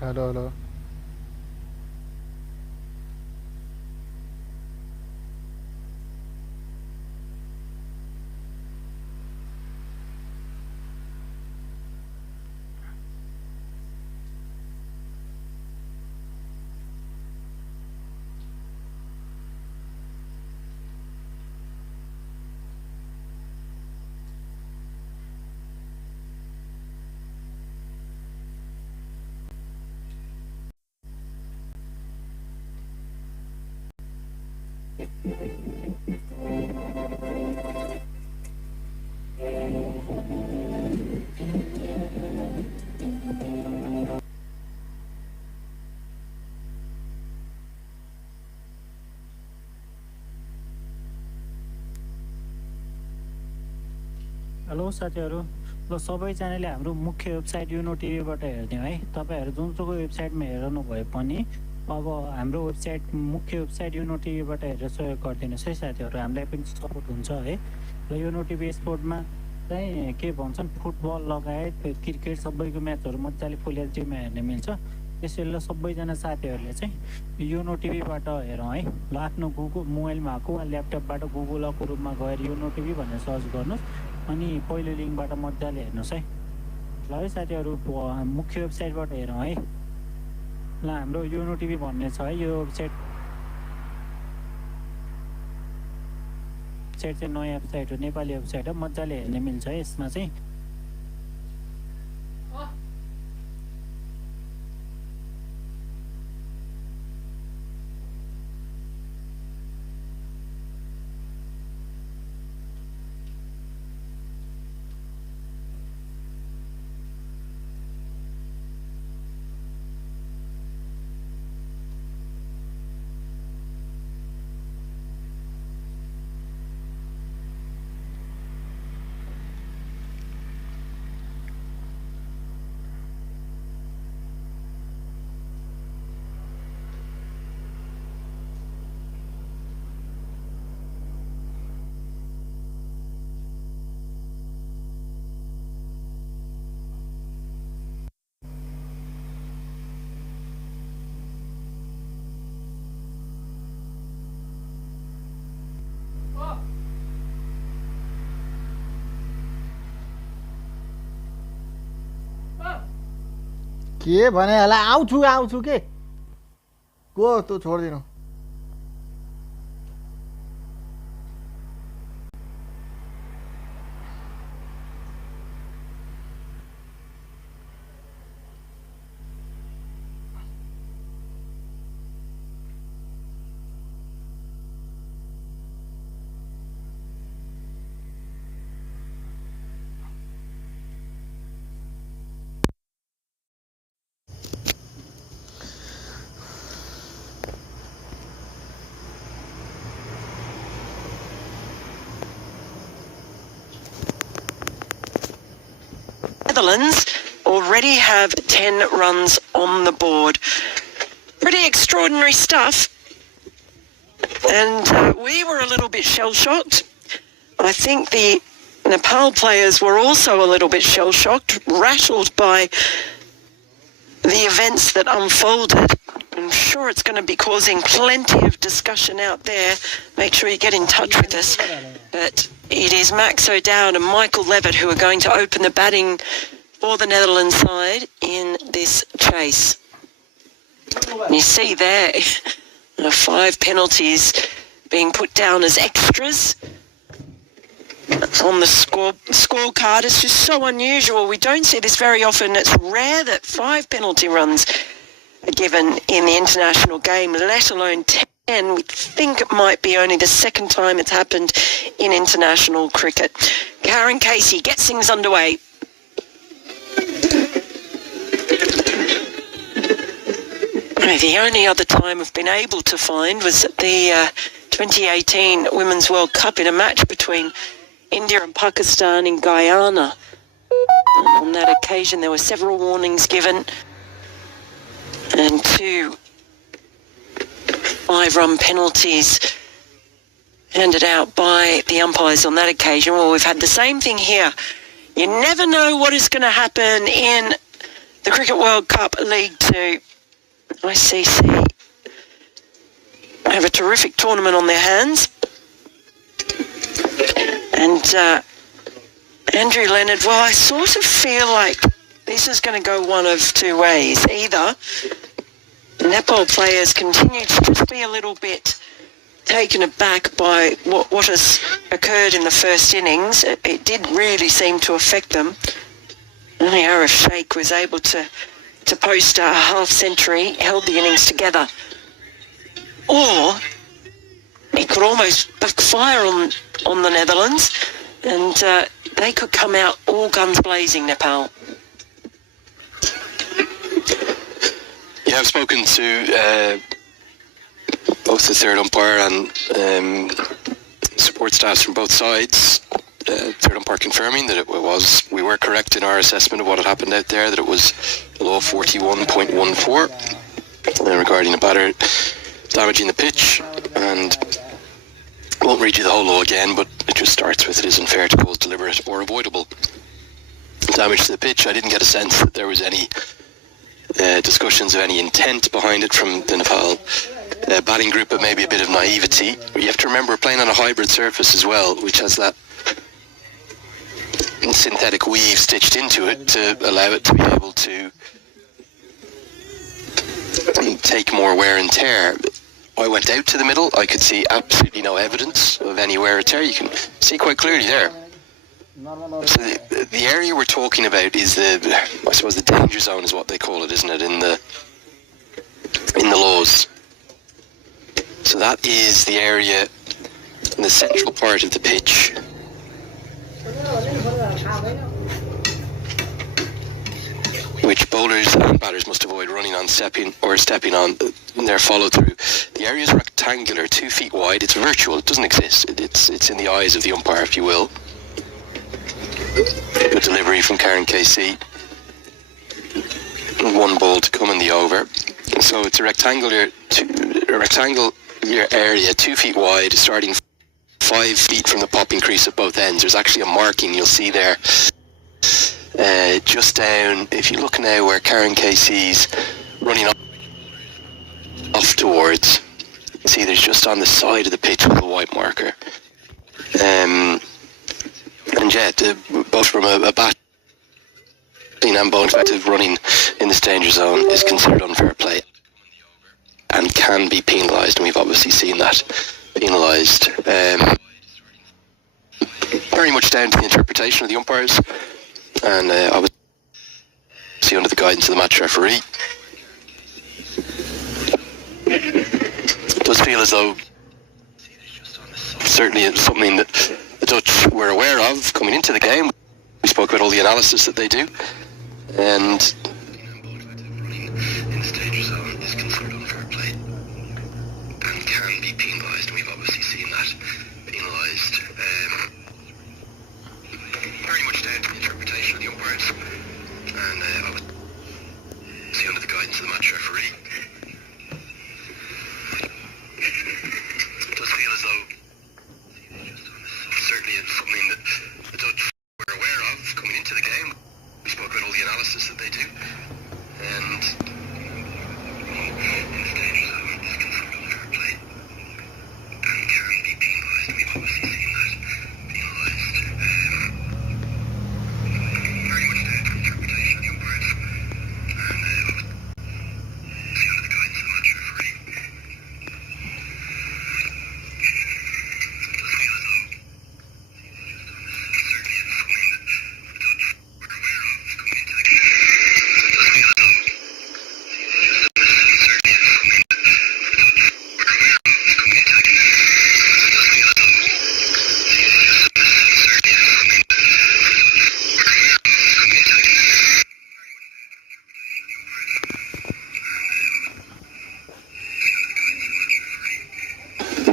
Hello hello hello साथीहरू ल सबैजनाले हाम्रो मुख्य वेबसाइट युनो टिभीबाट हेर्ने है तपाईहरु जुनसुकै वेबसाइटमा हेर्नु भए पनि अब हाम्रो वेबसाइट मुख्य वेबसाइट युनो टिभीबाट हेरेर सहयोग गरिदिनुस् है साथीहरू हामीलाई पनि सपोर्ट हुन्छ है र युनो टिभी स्पोर्टमा चाहिँ के भन्छन् फुटबल लगायत क्रिकेट सबैको म्याचहरु मज्जाले फुल एचडीमा हेर्न मिल्छ त्यसैले सबैजना साथीहरूले चाहिँ युनो टिभीबाट हेरौँ है ल आफ्नो गुगल मोबाइलमा भएको वा ल्यापटपबाट गुगलको रूपमा गएर युनो टिभी भनेर सर्च गर्नुस् अनि पहिलो लिङ्कबाट मज्जाले हेर्नुस् है ल है साथीहरू मुख्य वेबसाइटबाट हेरौँ है ल हाम्रो युनो टिभी भन्ने छ है यो वेबसाइट चाहिँ नयाँ वेबसाइट हो नेपाली वेबसाइट हो मज्जाले हेर्न मिल्छ है यसमा चाहिँ के भने होला आउँछु आउँछु के को तँ छोड्दिनु Netherlands already have 10 runs on the board. Pretty extraordinary stuff. And we were a little bit shell-shocked. I think the Nepal players were also a little bit shell-shocked, rattled by the events that unfolded. I'm sure it's going to be causing plenty of discussion out there. Make sure you get in touch with us. But it is Max O'Dowd and Michael Levitt who are going to open the batting for the Netherlands side in this chase. And you see there 5 penalties being put down as extras on the scorecard. It's just so unusual. We don't see this very often. It's rare that 5 penalty runs are given in the international game, let alone 10. We think it might be only the second time it's happened in international cricket. Karen Casey gets things underway. The only other time I've been able to find was at the 2018 Women's World Cup in a match between India and Pakistan in Guyana. And on that occasion there were several warnings given and 2 5-run penalties handed out by the umpires on that occasion. Well, we've had the same thing here. You never know what is going to happen in the Cricket World Cup League 2 ICC have a terrific tournament on their hands. And Andrew Leonard, well, I sort of feel like this is going to go one of two ways. Either Nepal players continue to just be a little bit taken aback by what has occurred in the first innings. It did really seem to affect them. Only Arif Sheikh was able to post a half-century, held the innings together. Or it could almost backfire on the Netherlands, and they could come out all guns blazing, Nepal. Yeah, I've spoken to both the third umpire and support staffs from both sides. Third umpire confirming that we were correct in our assessment of what had happened out there, that it was below 41.14 regarding a batter damaging the pitch. And I won't read you the whole law again, but it just starts with it isn't fair to cause deliberate or avoidable damage to the pitch. I didn't get a sense that there was any discussions of any intent behind it from the Nepal batting group, but maybe a bit of naivety. But you have to remember we're playing on a hybrid surface as well, which has that synthetic weave stitched into it to allow it to be able to take more wear and tear. I went out to the middle. I could see absolutely no evidence of any wear or tear. You can see quite clearly there. So the area we're talking about is I suppose the danger zone is what they call it, isn't it, in the laws. So that is the area in the central part of the pitch, which bowlers and batters must avoid running on, stepping on in their follow through. The area is rectangular, 2 feet wide. It's virtual. It doesn't exist. It's in the eyes of the umpire, if you will. Good delivery from Karen KC. One ball to come in the over. So it's a rectangular area, 2 feet wide, starting 5 feet from the popping crease at both ends. There's actually a marking you'll see there. Just down, if you look now where Karen KC's running off towards, you can see there's just on the side of the pitch with a white marker. And yeah, both from a batting and bowling perspective, running in this danger zone is considered unfair play and can be penalised, and we've obviously seen that penalised. Very much down to the interpretation of the umpires, and obviously under the guidance of the match referee. It does feel as though certainly it's something that the Dutch were aware of coming into the game. We spoke about all the analysis that they do, and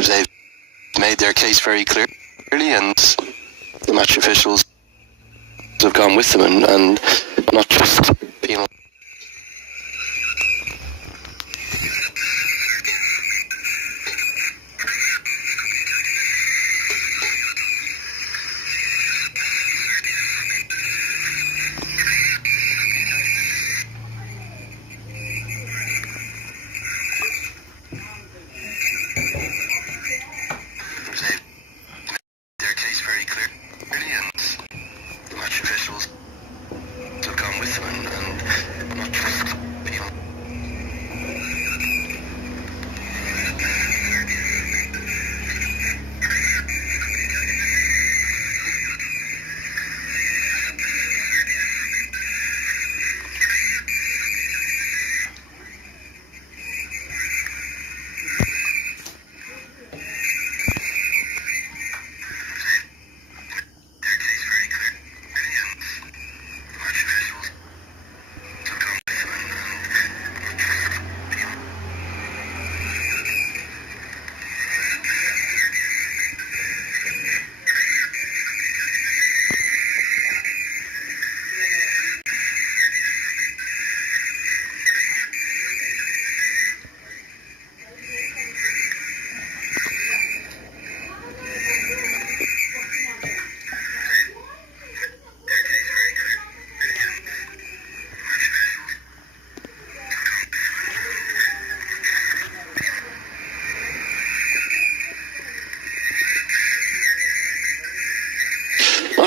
they've made their case very clearly, and the match officials have gone with them and not just penalised.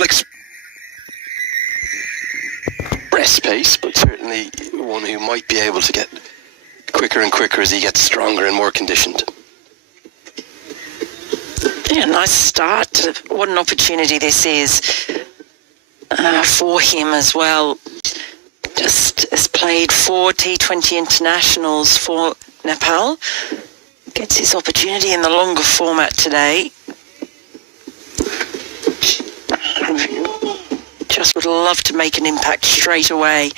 not express pace, but certainly one who might be able to get quicker and quicker as he gets stronger and more conditioned. Yeah, nice start. What an opportunity this is for him as well. Just has played 4 T20 internationals for Nepal. Gets his opportunity in the longer format today. Just would love to make an impact straight away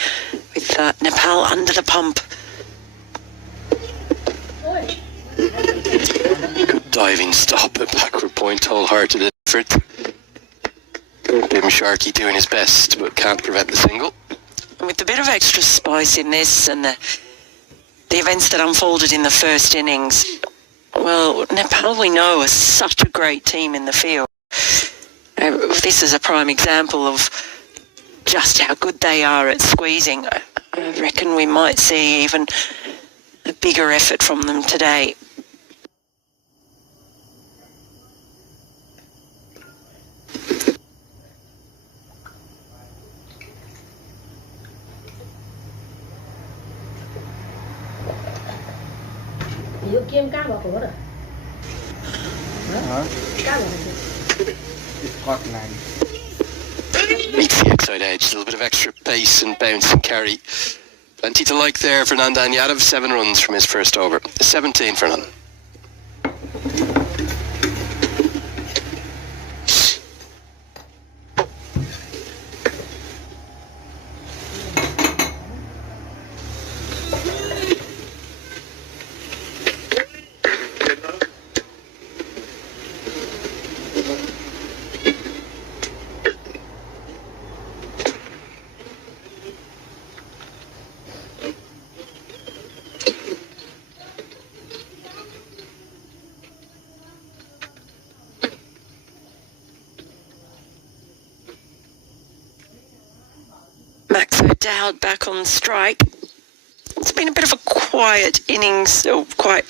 with Nepal under the pump. Good diving stop at backward point, wholehearted effort. Bim Sharkey doing his best, but can't prevent the single. And with a bit of extra spice in this and the events that unfolded in the first innings, well, Nepal, we know, is such a great team in the field. This is a prime example of just how good they are at squeezing. I reckon we might see even a bigger effort from them today. Scotland. Meets the outside edge, a little bit of extra pace and bounce and carry. Plenty to like there for Nandan Yadav, 7 runs from his first over. 17 for none. Max O'Dowd back on strike. It's been a bit of a quiet innings, or quiet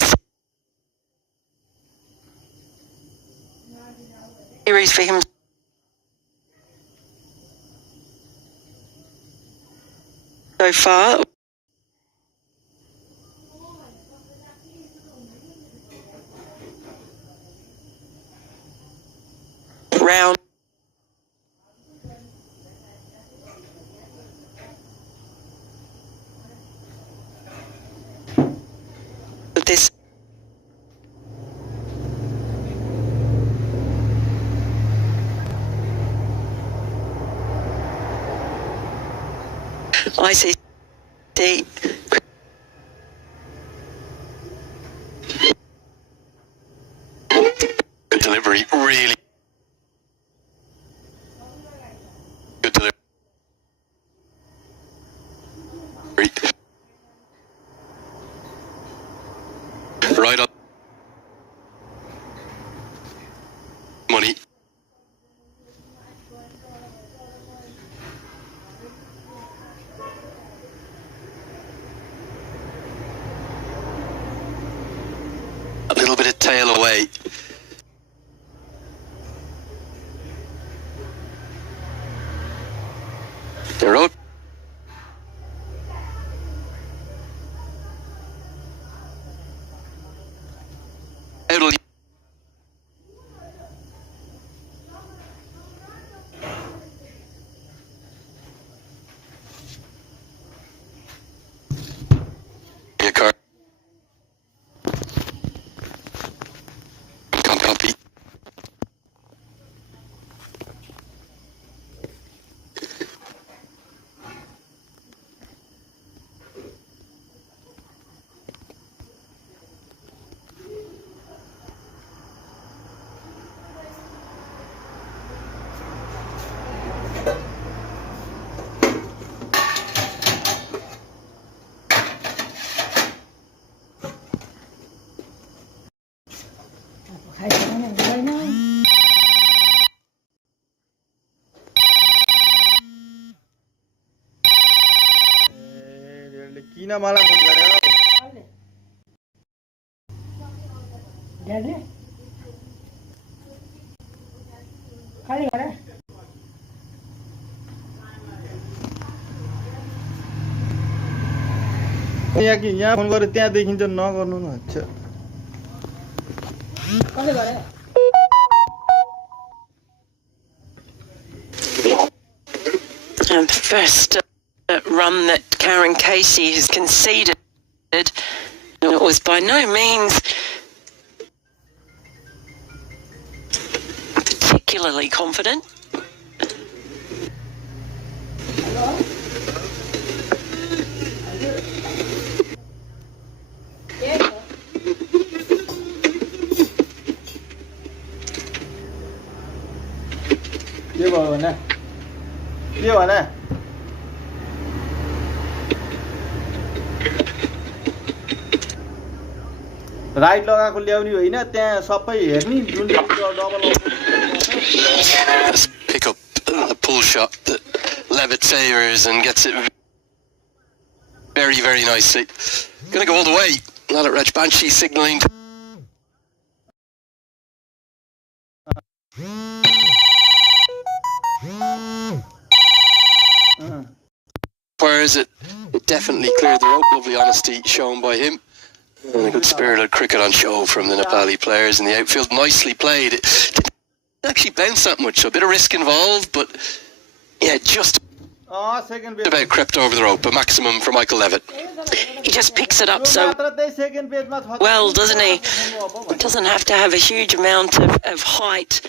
series for him so far. Round. This ICC Good delivery, really good delivery. Right on money. A little bit of tail away. They're out. It'll be a car. Can't copy. किन मलाई phone गर्यो ड्याडीले खाली गरे यहाँ कि यहाँ phone गरेर त्यहाँ देखिन्छ नगर्नु न अच्छा कसले गरे And the first run that Karen Casey has conceded, it was by no means particularly confident. के भयो भने के भने राइट लगाएको ल्याउने होइन त्यहाँ सबै हेर्ने जुन double Let's pick up the pull shot that Levitt favours and gets it very, very nicely. Gonna go all the way. Not at Reg Banshee signalling. Whereas it definitely cleared the rope. Lovely honesty shown by him. And a good spirited cricket on show from the Nepali players in the outfield. Nicely played. It didn't actually bounce that much, so a bit of risk involved, but yeah, just second about crept over the rope. A maximum for Michael Levitt. He just picks it up so well, doesn't he? Doesn't have to have a huge amount of height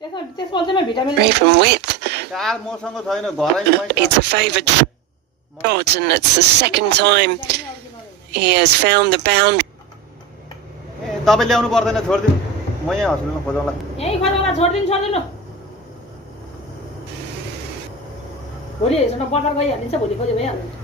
त्यसमा चाहिँ vitamin or even width. Car मसँग छैन घरैमा It's a favoured shot, and it's the second time he has found the boundary. ए तपाईँ ल्याउनु पर्दैन छोड्दिनु म यहाँ हस्पिटलमा खोजौँला यही खोजौँला छोड्दिनु भोलि हेर्नु बजार गइहालिन्छ भोलि खोजे भइहाल्छ